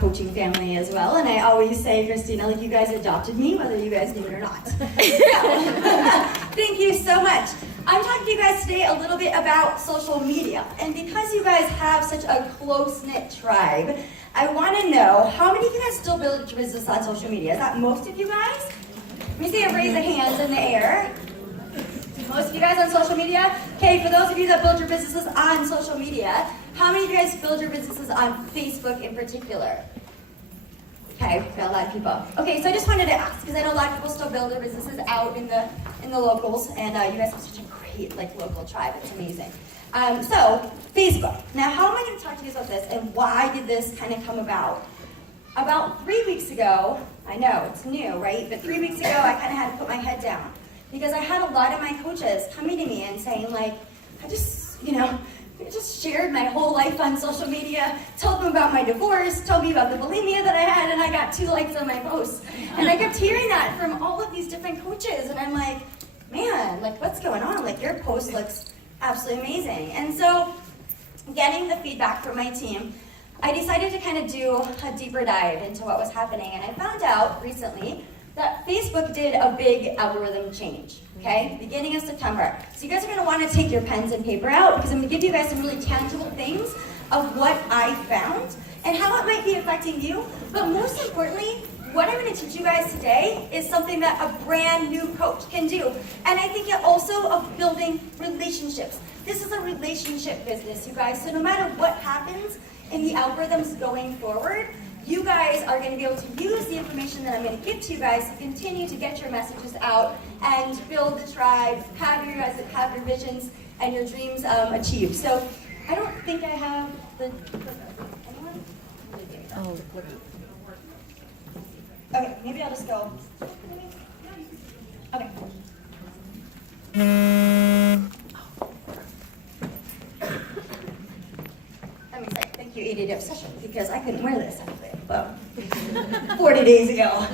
coaching family as well, and I always say, Christina, like, you guys adopted me, whether you guys knew it or not. So, thank you so much. I'm talking to you guys today a little bit about social media, and because you guys have such a close-knit tribe, I want to know, how many of you guys still build your business on social media? Is that most of you guys? Let me see a raise of hands in the air. Most of you guys on social media? Okay, for those of you that build your businesses on social media, how many of you guys build your businesses on Facebook in particular? Okay, got a lot of people. Okay, so I just wanted to ask, because I know a lot of people still build their businesses out in the locals, and you guys have such a great local tribe. It's amazing. So, Facebook. Now, how am I going to talk to you guys about this, and why did this kind of come about? About 3 weeks ago, I know, it's new, right? But 3 weeks ago, I kind of had to put my head down. Because I had a lot of my coaches coming to me and saying, like, I just shared my whole life on social media, told them about my divorce, told me about the bulimia that I had, and I got 2 likes on my posts. And I kept hearing that from all of these different coaches, and I'm like, man, like, what's going on? Like, your post looks absolutely amazing. And so, getting the feedback from my team, I decided to kind of do a deeper dive into what was happening, and I found out recently that Facebook did a big algorithm change, okay? Beginning of September. So you guys are gonna wanna take your pens and paper out, because I'm gonna give you guys some really tangible things of what I found and how it might be affecting you. But most importantly, what I'm gonna teach you guys today is something that a brand new coach can do. And I think it also of building relationships. This is a relationship business, you guys. So no matter what happens in the algorithms going forward, you guys are going to be able to use the information that I'm going to give to you guys to continue to get your messages out and build the tribe, have your visions and your dreams achieved. So I don't think I have anyone? Oh. Okay, maybe I'll just go. Okay. Let me say thank you, 80-day obsession, because I couldn't wear this actually. Well, 40 days ago.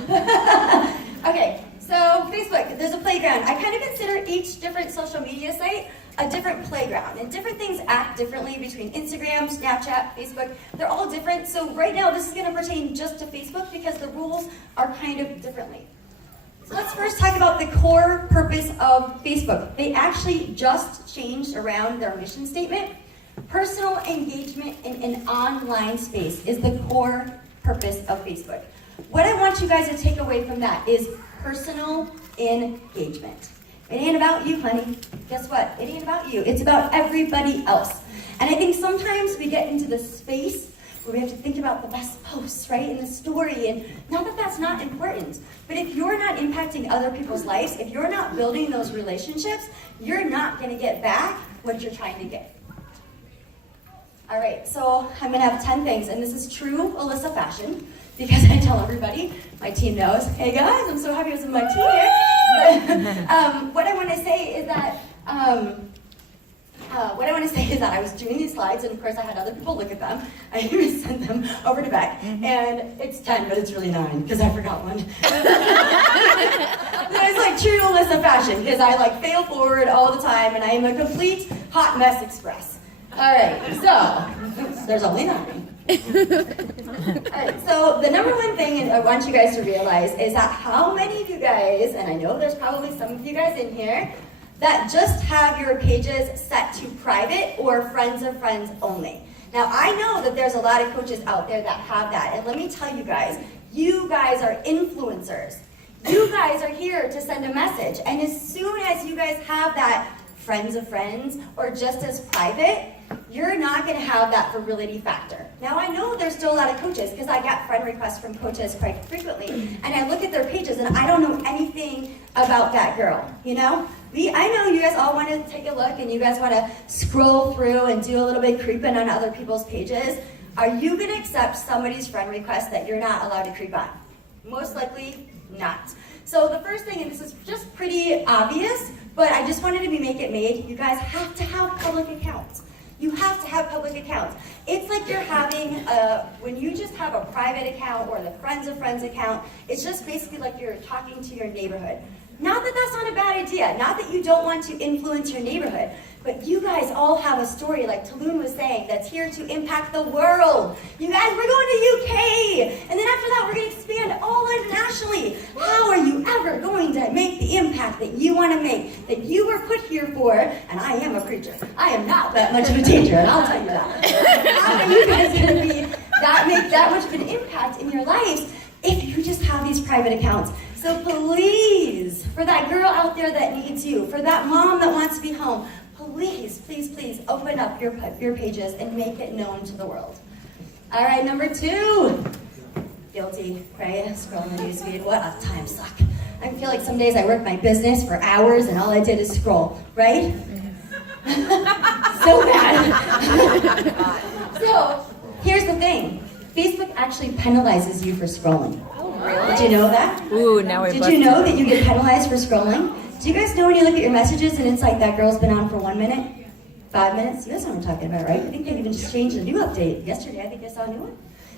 Okay, so Facebook, there's a playground. I kind of consider each different social media site a different playground, and different things act differently between Instagram, Snapchat, Facebook. They're all different. So right now, this is going to pertain just to Facebook because the rules are kind of differently. So let's first talk about the core purpose of Facebook. They actually just changed around their mission statement. Personal engagement in an online space is the core purpose of Facebook. What I want you guys to take away from that is personal engagement. It ain't about you, honey. Guess what? It ain't about you. It's about everybody else. And I think sometimes we get into the space where we have to think about the best posts, right, in the story, and not that that's not important, but if you're not impacting other people's lives, if you're not building those relationships, you're not going to get back what you're trying to get. All right, so I'm going to have 10 things, and this is true Alyssa fashion, because I tell everybody, my team knows, hey guys, I'm so happy I was in my team here. What I want to say is that, I was doing these slides, and of course I had other people look at them. I even sent them over to Beck, and it's 10, but it's really 9, because I forgot one. It's like true Alyssa fashion, because I fail forward all the time, and I am a complete hot mess express. All right, so there's only 9. All right, so the number one thing I want you guys to realize is that how many of you guys, and I know there's probably some of you guys in here, that just have your pages set to private or friends of friends only. Now, I know that there's a lot of coaches out there that have that, and let me tell you guys are influencers. You guys are here to send a message, and as soon as you guys have that friends of friends or just as private, you're not going to have that virility factor. Now, I know there's still a lot of coaches because I get friend requests from coaches quite frequently, and I look at their pages and I don't know anything about that girl, you know? I know you guys all want to take a look and you guys want to scroll through and do a little bit creeping on other people's pages. Are you going to accept somebody's friend request that you're not allowed to creep on? Most likely not. So the first thing, and this is just pretty obvious, but I just wanted to make it made, you guys have to have public accounts. You have to have public accounts. It's like you're having when you just have a private account or the friends of friends account, it's just basically like you're talking to your neighborhood. Not that that's not a bad idea, not that you don't want to influence your neighborhood, but you guys all have a story, like Taloon was saying, that's here to impact the world. You guys, we're going to UK, and then after that, we're going to expand all internationally. How are you ever going to make the impact that you want to make, that you were put here for? And I am a preacher. I am not that much of a teacher, and I'll tell you that. How are you guys going to make that much of an impact in your lives if you just have these private accounts? So please, for that girl out there that needs you, for that mom that wants to be home, please, please, please open up your pages and make it known to the world. All right, number 2. Guilty, right? Scrolling the newsfeed. What a time suck. I feel like some days I work my business for hours and all I did is scroll, right? So bad. So, here's the thing. Facebook actually penalizes you for scrolling. Oh, really? Did you know that? Ooh, now we're Did you know that you get penalized for scrolling? Do you guys know when you look at your messages and it's like that girl's been on for 1 minute, 5 minutes? You guys know what I'm talking about, right? I think they even just changed a new update. Yesterday, I think I saw a new one.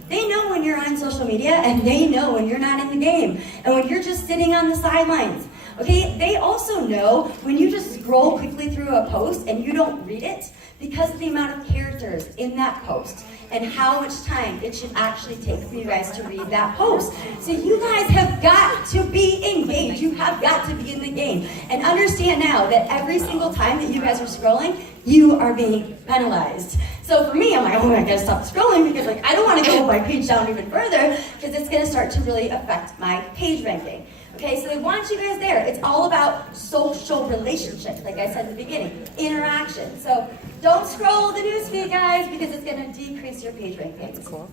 They know when you're on social media and they know when you're not in the game and when you're just sitting on the sidelines. Okay, they also know when you just scroll quickly through a post and you don't read it because of the amount of characters in that post and how much time it should actually take for you guys to read that post. So you guys have got to be engaged. You have got to be in the game. And understand now that every single time that you guys are scrolling, you are being penalized. So for me, I'm like, oh, I gotta stop scrolling because like I don't want to go my page down even further because it's gonna start to really affect my page ranking. Okay, so they want you guys there. It's all about social relationships, like I said in the beginning, interaction. So don't scroll the newsfeed, guys, because it's going to decrease your page rankings. Cool.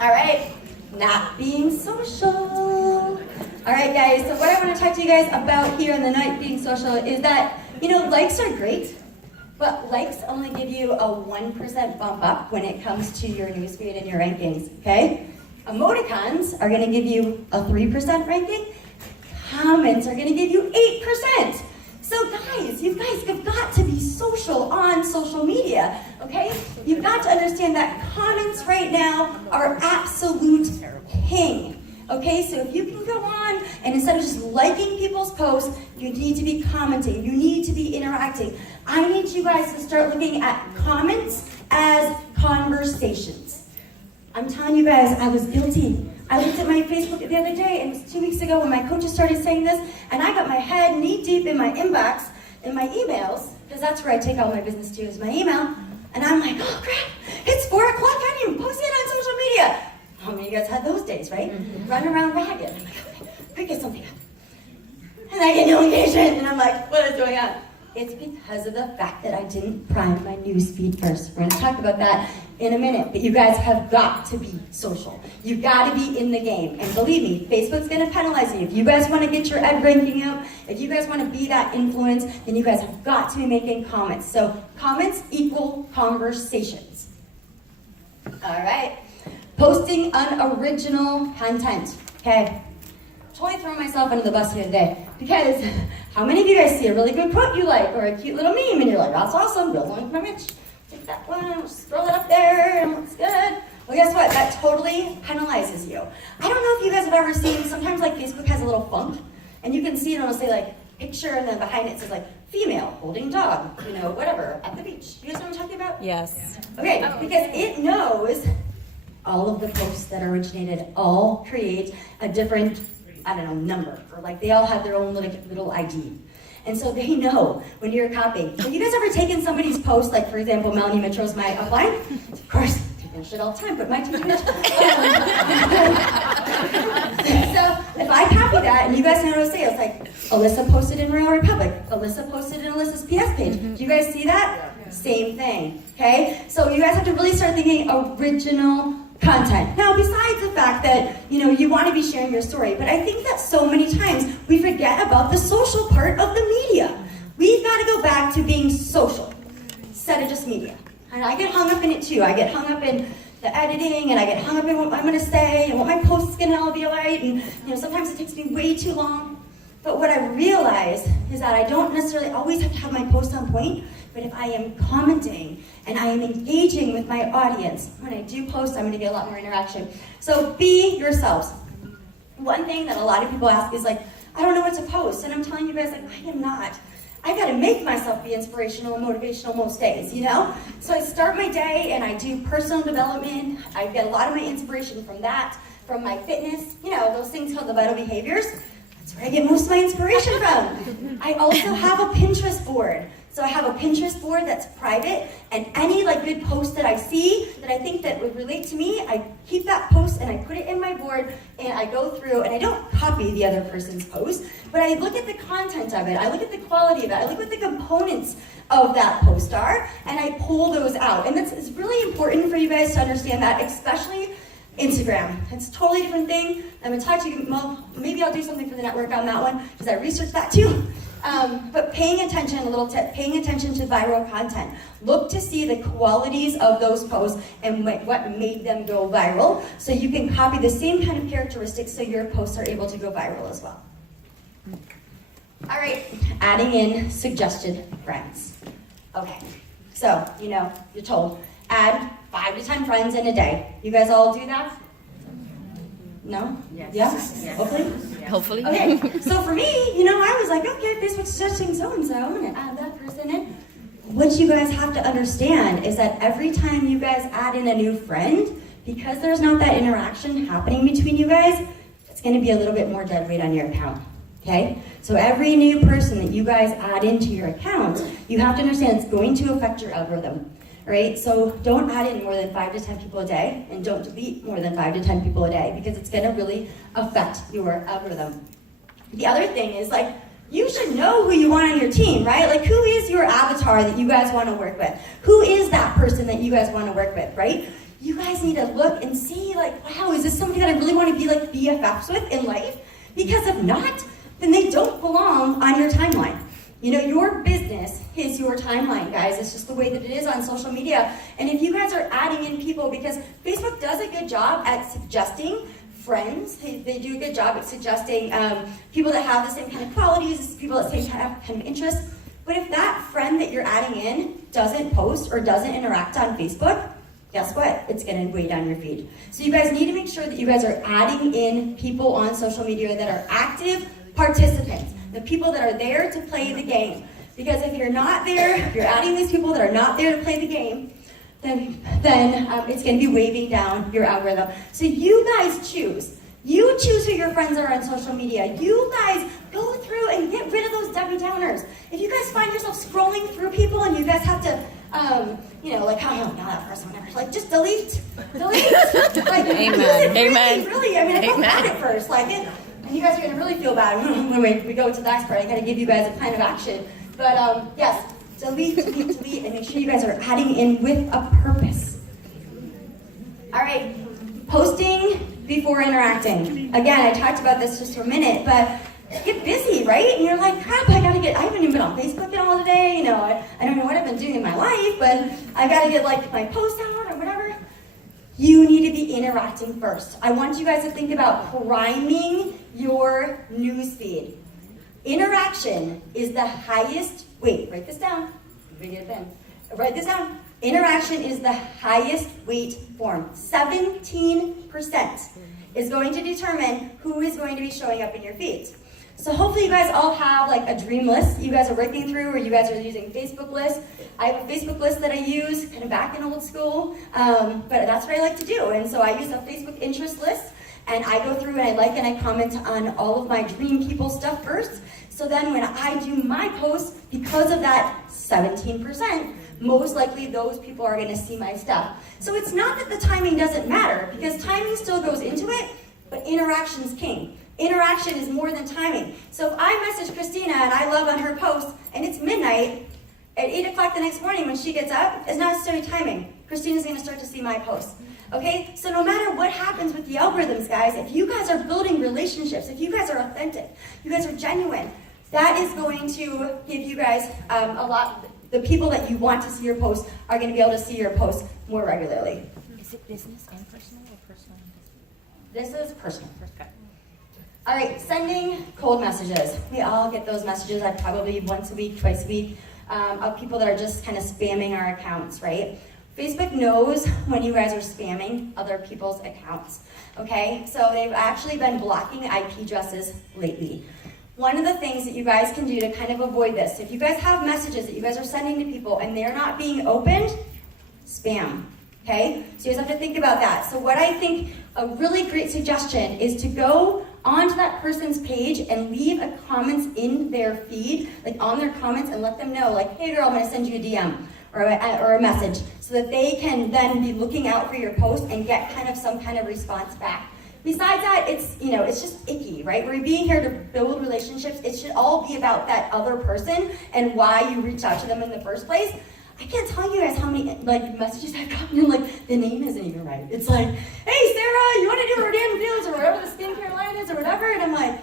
All right, not being social. All right, guys, so what I want to talk to you guys about here in the night being social is that, likes are great, but likes only give you a 1% bump up when it comes to your newsfeed and your rankings, okay? Emoticons are going to give you a 3% ranking. Comments are going to give you 8%. So guys, you guys have got to be social on social media, okay? You've got to understand that comments right now are absolute king. Okay, so if you can go on and instead of just liking people's posts, you need to be commenting, you need to be interacting. I need you guys to start looking at comments as conversations. I'm telling you guys, I was guilty. I looked at my Facebook the other day, and it was 2 weeks ago when my coaches started saying this, and I got my head knee deep in my inbox, in my emails, because that's where I take all my business to, is my email, and I'm like, oh crap, it's 4 o'clock, I didn't even post it on social media. How many of you guys had those days, right? Mm-hmm. Run around ragged. I'm like, okay, quick, get something up. And I get no engagement, and I'm like, what is going on? It's because of the fact that I didn't prime my newsfeed first. We're going to talk about that in a minute, but you guys have got to be social. You've got to be in the game. And believe me, Facebook's going to penalize you. If you guys want to get your ad ranking up, if you guys want to be that influence, then you guys have got to be making comments. So comments equal conversations. All right. Posting unoriginal content. Okay. Totally throwing myself under the bus here today, because how many of you guys see a really good quote you like, or a cute little meme, and you're like, that's awesome, build one with my Mitch. Take that one, just throw it up there, and it looks good. Well, guess what? That totally penalizes you. I don't know if you guys have ever seen, sometimes like Facebook has a little font, and you can see it, and it'll say like, picture, and then behind it says like, female, holding dog, whatever, at the beach. You guys know what I'm talking about? Yes. Okay, because it knows all of the posts that originated all create a different number, or like they all have their own little ID. And so they know when you're copying. Have you guys ever taken somebody's post, like for example, Melanie Mitchell's my upline? Of course, I take that shit all the time, but my teacher Mitch. So if I copy that, and you guys know what I say, it's like, Alyssa posted in Royal Republic, Alyssa posted in Alyssa's PS page. Do you guys see that? Yeah. Same thing, okay? So you guys have to really start thinking original content. Now, besides the fact that, you want to be sharing your story, but I think that so many times we forget about the social part of the media. We've got to go back to being social instead of just media. And I get hung up in it too. I get hung up in the editing, and I get hung up in what I'm going to say, and what my post is going to all be like, and sometimes it takes me way too long. But what I realize is that I don't necessarily always have to have my post on point, but if I am commenting and I am engaging with my audience, when I do post, I'm going to get a lot more interaction. So be yourselves. One thing that a lot of people ask is like, I don't know what to post. And I'm telling you guys, like, I am not. I gotta make myself be inspirational and motivational most days, you know? So I start my day and I do personal development. I get a lot of my inspiration from that, from my fitness, you know, those things called the vital behaviors. That's where I get most of my inspiration from. I also have a Pinterest board. So I have a Pinterest board that's private, and any like good post that I see that I think that would relate to me, I keep that post and I put it in my board, and I go through, and I don't copy the other person's post, but I look at the content of it, I look at the quality of it, I look what the components of that post are, and I pull those out. And it's really important for you guys to understand that, especially Instagram. It's a totally different thing. I'm going to talk to you, well, maybe I'll do something for the network on that one, because I researched that too. But paying attention, a little tip, paying attention to viral content. Look to see the qualities of those posts and what made them go viral, so you can copy the same kind of characteristics so your posts are able to go viral as well. All right, adding in suggested friends. Okay, so, you know, you're told, add 5 to 10 friends in a day. You guys all do that? No? Yes. Yeah? Yes. Hopefully? Yes. Hopefully. Okay, so for me, you know, I was like, okay, Facebook's suggesting so-and-so, I'm gonna add that person in. What you guys have to understand is that every time you guys add in a new friend, because there's not that interaction happening between you guys, it's gonna be a little bit more dead weight on your account, okay? So every new person that you guys add into your account, you have to understand it's going to affect your algorithm. Right? So don't add in more than 5 to 10 people a day, and don't delete more than 5 to 10 people a day, because it's going to really affect your algorithm. The other thing is, like, you should know who you want on your team, right? Like, who is your avatar that you guys want to work with? Who is that person that you guys want to work with, right? You guys need to look and see, like, wow, is this somebody that I really want to be like BFFs with in life? Because if not, then they don't belong on your timeline. You know, your business is your timeline, guys. It's just the way that it is on social media. And if you guys are adding in people, because Facebook does a good job at suggesting friends, they do a good job at suggesting people that have the same kind of qualities, people that same kind of interests. But if that friend that you're adding in doesn't post or doesn't interact on Facebook, guess what? It's going to weigh down your feed. So you guys need to make sure that you guys are adding in people on social media that are active participants. The people that are there to play the game. Because if you're not there, if you're adding these people that are not there to play the game, then it's going to be waving down your algorithm. So you guys choose. You choose who your friends are on social media. You guys go through and get rid of those Debbie Downers. If you guys find yourself scrolling through people and you guys have to, you know, like, oh, no, that person, whatever. Like, just delete. Like, Amen. Amen. Really, I mean, I felt bad at first. Like, and you guys are going to really feel bad when we go to the next part. I got to give you guys a plan of action. But yes, delete, and make sure you guys are adding in with a purpose. All right, posting before interacting. Again, I talked about this just for a minute, but get busy, right? And you're like, crap, I haven't even been on Facebook all today. You know, I don't know what I've been doing in my life, but I got to get like my post out or whatever. You need to be interacting first. I want you guys to think about priming your newsfeed. Interaction is the highest, write this down. Write this down. Interaction is the highest weight form. 17% is going to determine who is going to be showing up in your feeds. So hopefully you guys all have like a dream list you guys are working through, or you guys are using Facebook lists. I have a Facebook list that I use kind of back in old school, but that's what I like to do. And so I use a Facebook interest list, and I go through and I like and I comment on all of my dream people stuff first. So then when I do my posts, because of that 17%, most likely those people are going to see my stuff. So it's not that the timing doesn't matter, because timing still goes into it, but interaction's king. Interaction is more than timing. So if I message Christina and I love on her post, and it's midnight, at 8 o'clock the next morning when she gets up, it's not necessarily timing. Christina's going to start to see my post. Okay? So no matter what happens with the algorithms, guys, if you guys are building relationships, if you guys are authentic, you guys are genuine, that is going to give you guys a lot. The people that you want to see your posts are going to be able to see your posts more regularly. Is it business and personal, or personal and This business? is personal. Okay. All right, sending cold messages. We all get those messages, probably once a week, twice a week, of people that are just kind of spamming our accounts, right? Facebook knows when you guys are spamming other people's accounts, okay? So they've actually been blocking IP addresses lately. one of the things that you guys can do to kind of avoid this, if you guys have messages that you guys are sending to people and they're not being opened, spam, okay? So you guys have to think about that. So what I think a really great suggestion is to go onto that person's page and leave a comments in their feed, like on their comments, and let them know, like, hey girl, I'm gonna send you a DM or a message, so that they can then be looking out for your post and get kind of some kind of response back. Besides that, it's just icky, right? We're being here to build relationships. It should all be about that other person and why you reached out to them in the first place. I can't tell you guys how many messages I've gotten and the name isn't even right. It's like, hey Sarah, you want to do Rodan Fields or whatever the skincare line is or whatever? And I'm like,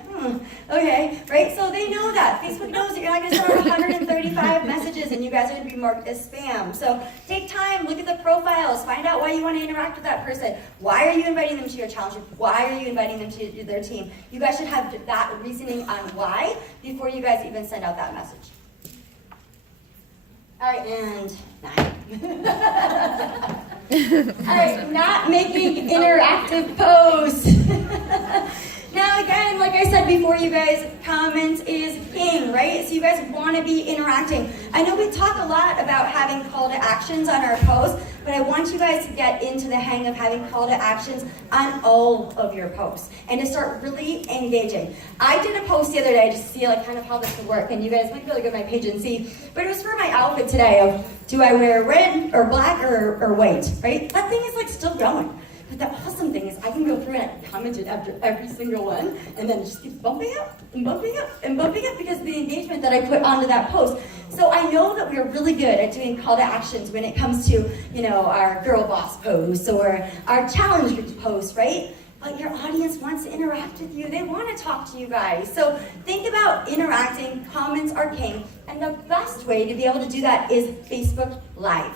okay, right? So they know that. Facebook knows that you're not going to start 135 messages and you guys are going to be marked as spam. So take time, look at the profiles, find out why you want to interact with that person. Why are you inviting them to your challenge group? Why are you inviting them to their team? You guys should have that reasoning on why before you guys even send out that message. All right, and 9. All right, not making interactive posts. Now again, like I said before, you guys, comments is king, right? So you guys want to be interacting. I know we talk a lot about having call to actions on our posts, but I want you guys to get into the hang of having call to actions on all of your posts and to start really engaging. I did a post the other day just to see kind of how this would work, and you guys might be able to go to my page and see, but it was for my outfit today of, do I wear red or black or white, right? That thing is still going. But the awesome thing is I can go through and comment it after every single one and then just keep bumping up and bumping up and bumping up because of the engagement that I put onto that post. So I know that we're really good at doing call to actions when it comes to, our girl boss posts or our challenge group posts, right? But your audience wants to interact with you. They want to talk to you guys. So think about interacting. Comments are king. And the best way to be able to do that is Facebook Live.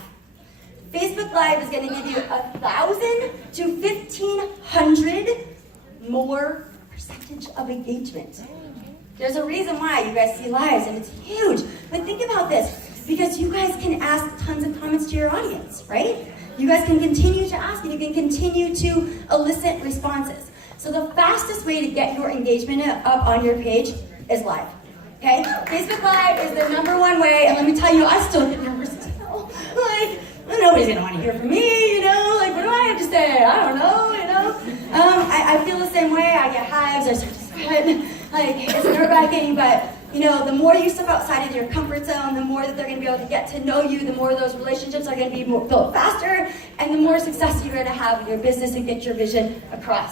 Facebook Live is going to give you 1,000 to 1,500 more percentage of engagement. There's a reason why you guys see lives, and it's huge. But think about this, because you guys can ask tons of comments to your audience, right? You guys can continue to ask, and you can continue to elicit responses. So the fastest way to get your engagement up on your page is live. Okay? Facebook Live is the #1 way, and let me tell you, I still get nervous as hell. Nobody's gonna want to hear from me, what do I have to say? I don't know, I feel the same way. I get hives, I start to sweat, it's nerve-wracking, but the more you step outside of your comfort zone, the more that they're gonna be able to get to know you, the more those relationships are gonna be built faster, and the more success you're gonna have in your business and get your vision across.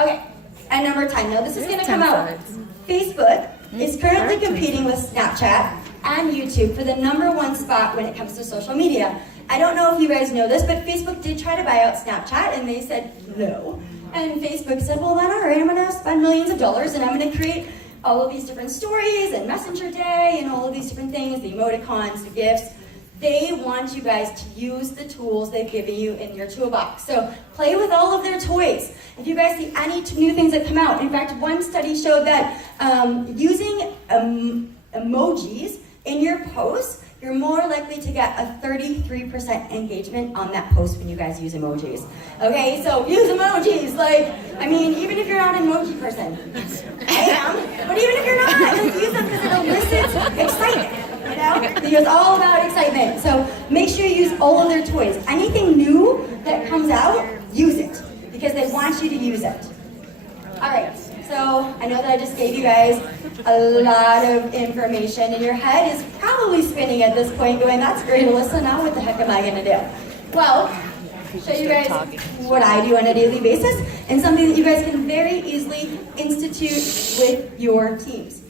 Okay, and number 10. Now this is gonna come out. Facebook is currently competing with Snapchat and YouTube for the #1 spot when it comes to social media. I don't know if you guys know this, but Facebook did try to buy out Snapchat, and they said no. And Facebook said, well, then all right, I'm going to spend millions of dollars, and I'm going to create all of these different stories and Messenger Day and all of these different things, the emoticons, the GIFs. They want you guys to use the tools they've given you in your toolbox. So play with all of their toys. If you guys see any new things that come out, in fact, one study showed that using emojis in your posts, you're more likely to get a 33% engagement on that post when you guys use emojis. Okay, so use emojis. Even if you're not an emoji person, I am, but even if you're not, use them because it elicits excitement. It's all about excitement. So make sure you use all of their toys. Anything new that comes out, use it because they want you to use it. All right. So I know that I just gave you guys a lot of information, and your head is probably spinning at this point going, that's great, Alyssa, now what the heck am I going to do? Well, show you guys what I do on a daily basis and something that you guys can very easily institute with your teams.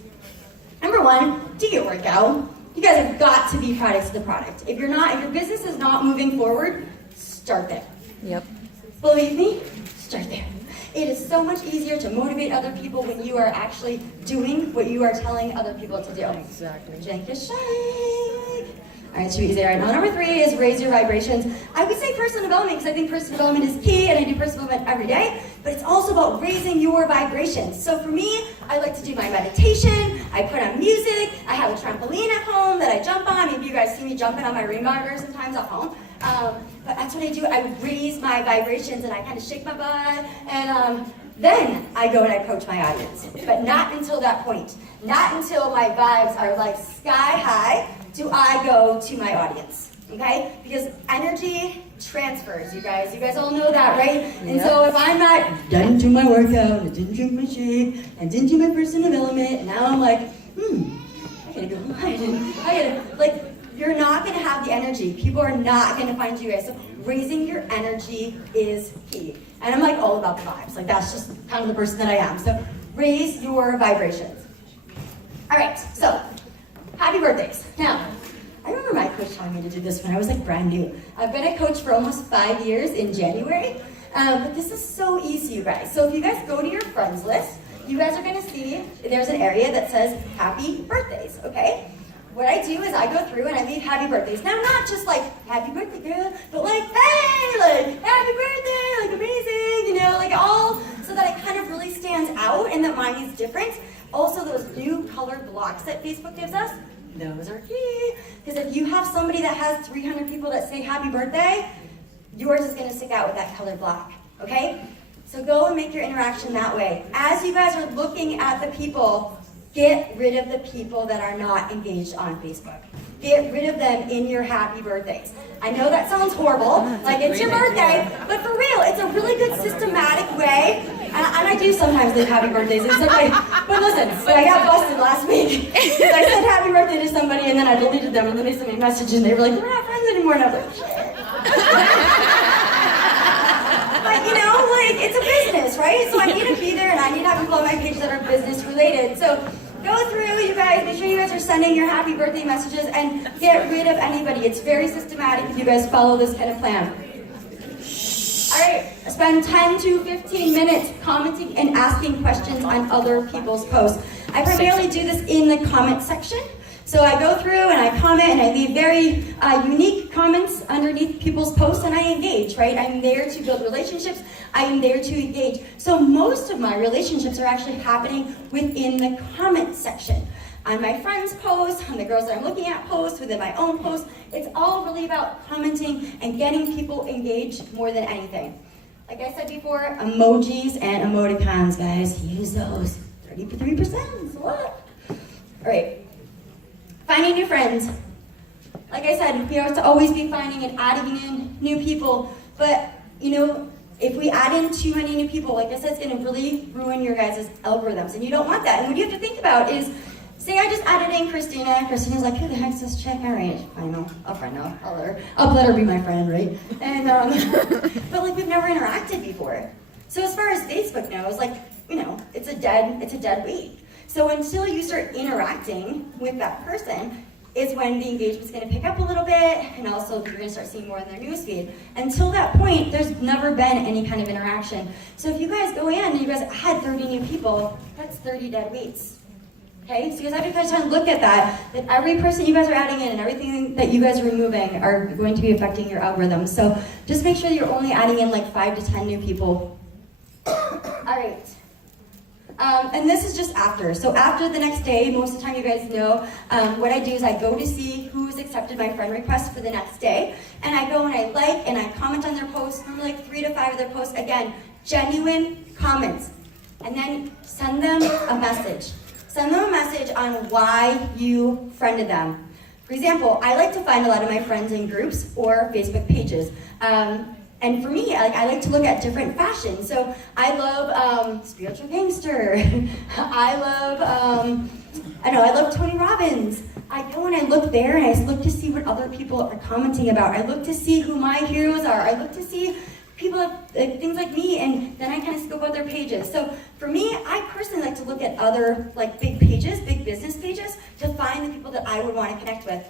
Number 1, do your workout. You guys have got to be products of the product. If your business is not moving forward, start there. Yep. Believe me, start there. It is so much easier to motivate other people when you are actually doing what you are telling other people to do. Exactly. Drink a shake. All right, should we say right now? Number 3 is raise your vibrations. I would say personal development because I think personal development is key, and I do personal development every day, but it's also about raising your vibrations. So for me, I like to do my meditation, I put on music, I have a trampoline at home that I jump on. Maybe you guys see me jumping on my ring monitor sometimes at home. But that's what I do. I raise my vibrations and I kind of shake my butt and Then I go and I coach my audience, but not until that point. Not until my vibes are like sky high do I go to my audience, okay? Because energy transfers, you guys. You guys all know that, right? And so if I'm not done do my workout, I didn't drink my shake, I didn't do my personal development, and now I'm like, I gotta go hide. Like, you're not gonna have the energy. People are not gonna find you guys. So raising your energy is key. And I'm like all about the vibes. Like, that's just kind of the person that I am. So raise your vibrations. All right, so happy birthdays. Now, I remember my coach telling me to do this when I was like brand new. I've been a coach for almost 5 years in January, but this is so easy, you guys. So if you guys go to your friends list, you guys are gonna see there's an area that says happy birthdays, okay? What I do is I go through and I leave happy birthdays. Now, not just like, happy birthday, girl, but like, hey, like, happy birthday, like, amazing, you know, like all, so that it kind of really stands out and that mine is different. Also, those new colored blocks that Facebook gives us, those are key. Because if you have somebody that has 300 people that say happy birthday, yours is gonna stick out with that colored block, okay? So go and make your interaction that way. As you guys are looking at the people, get rid of the people that are not engaged on Facebook. Get rid of them in your happy birthdays. I know that sounds horrible, like it's your birthday, but for real, it's a really good systematic way. And I do sometimes leave happy birthdays. It's like, but listen, I got busted last week. I said happy birthday to somebody and then I deleted them and then they sent me a message and they were like, we're not friends anymore. And I was like, shit. But you know, like, it's a business, right? So I need to be there and I need to have people on my page that are business related. So go through, you guys, make sure you guys are sending your happy birthday messages and get rid of anybody. It's very systematic if you guys follow this kind of plan. All right, spend 10 to 15 minutes commenting and asking questions on other people's posts. I primarily do this in the comment section. So I go through and I comment and I leave very unique comments underneath people's posts and I engage, right? I'm there to build relationships. I am there to engage. So most of my relationships are actually happening within the comment section. On my friends' posts, on the girls that I'm looking at posts, within my own posts, it's all really about commenting and getting people engaged more than anything. Like I said before, emojis and emoticons, guys, use those. 33%, what? All right. Finding new friends. Like I said, we have to always be finding and adding in new people. But, you know, if we add in too many new people, like I said, it's going to really ruin your guys' algorithms. And you don't want that. And what you have to think about is, say I just added in Christina. Christina's like, who the heck's this chick? All right, I know. I'll find out. I'll let her be my friend, right? And but like we've never interacted before. So as far as Facebook knows, like, you know, it's a dead weight. So until you start interacting with that person is when the engagement's going to pick up a little bit, and also you're going to start seeing more in their newsfeed. Until that point, there's never been any kind of interaction. So if you guys go in and you guys add 30 new people, that's 30 dead weights. Okay, so you guys have to kind of try and look at that every person you guys are adding in and everything that you guys are removing are going to be affecting your algorithm. So just make sure that you're only adding in like 5 to 10 new people. All right. And this is just after. So after the next day, most of the time you guys know, what I do is I go to see who's accepted my friend request for the next day. And I go and I like and I comment on their posts, normally like 3 to 5 of their posts. Again, genuine comments. And then send them a message. Send them a message on why you friended them. For example, I like to find a lot of my friends in groups or Facebook pages. And for me, I like to look at different fashions. So I love Spiritual Gangster. I love Tony Robbins. I go and I look there and I look to see what other people are commenting about. I look to see who my heroes are. I look to see people have things like me, and then I kind of scope out their pages. So for me, I personally like to look at other like big pages, big business pages, to find the people that I would want to connect with.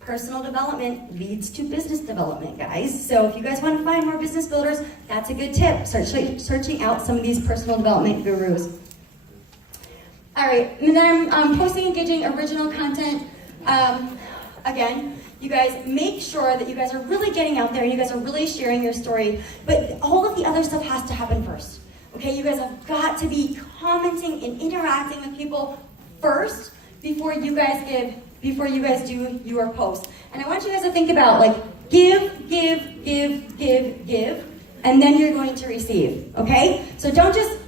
Personal development leads to business development, guys. So if you guys want to find more business builders, that's a good tip. Searching out some of these personal development gurus. All right, and then I'm posting, engaging, original content. Again, you guys make sure that you guys are really getting out there, you guys are really sharing your story, but all of the other stuff has to happen first. Okay, you guys have got to be commenting and interacting with people first before you guys do your post. And I want you guys to think about like give, and then you're going to receive. Okay? So don't just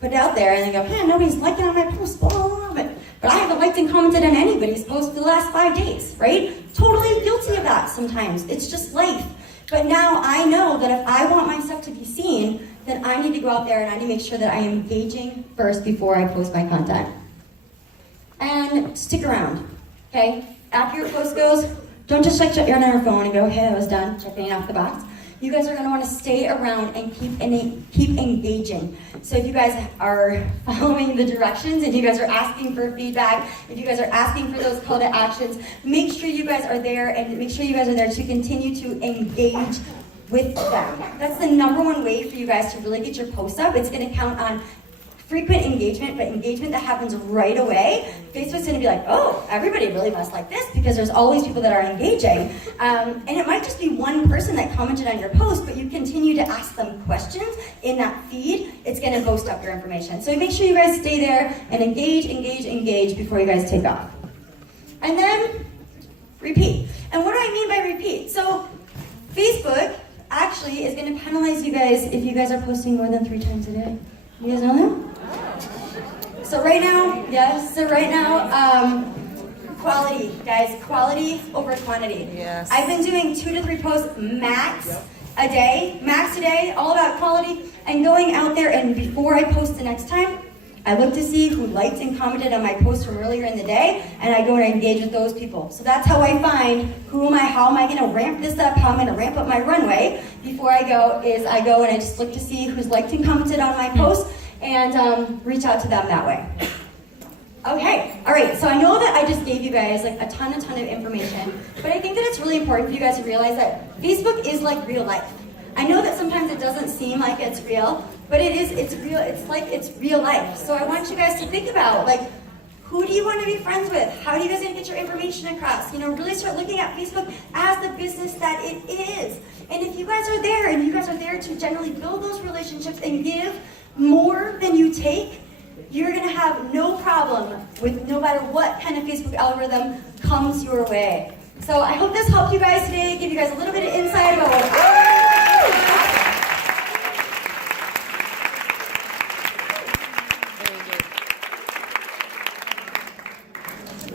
put it out there and they go, man, nobody's liking on my post, blah, blah, blah, but I haven't liked and commented on anybody's post for the last 5 days, right? Totally guilty of that sometimes. It's just life. But now I know that if I want my stuff to be seen, then I need to go out there and I need to make sure that I am engaging first before I post my content. And stick around, okay? After your post goes, don't just shut your on your phone and go, okay, that was done, checking it off the box. You guys are going to want to stay around and keep engaging. So if you guys are following the directions and you guys are asking for feedback, if you guys are asking for those call to actions, make sure you guys are there and make sure you guys are there to continue to engage with them. That's the #1 way for you guys to really get your posts up. It's going to count on frequent engagement, but engagement that happens right away. Facebook's going to be like, oh, everybody really must like this because there's always people that are engaging. And it might just be one person that commented on your post, but you continue to ask them questions in that feed, it's going to boost up your information. So make sure you guys stay there and engage before you guys take off. And then repeat. And what do I mean by repeat? So Facebook actually is going to penalize you guys if you guys are posting more than 3 times a day. You guys know that? So right now, quality, guys, quality over quantity. Yes. I've been doing 2 to 3 posts max a day, all about quality, and going out there and before I post the next time, I look to see who liked and commented on my post from earlier in the day, and I go and engage with those people. So that's how I find how am I going to ramp this up, how I'm going to ramp up my runway before I go and I just look to see who's liked and commented on my post and reach out to them that way. Okay, all right, so I know that I just gave you guys like a ton of information, but I think that it's really important for you guys to realize that Facebook is like real life. I know that sometimes it doesn't seem like it's real, but it's real. It's real life. So I want you guys to think about, like, who do you want to be friends with? How do you guys going to get your information across? Really start looking at Facebook as the business that it is. And if you guys are there, and you guys are there to generally build those relationships and give more than you take, you're going to have no problem with no matter what kind of Facebook algorithm comes your way. So I hope this helped you guys today, give you guys a little bit of insight about what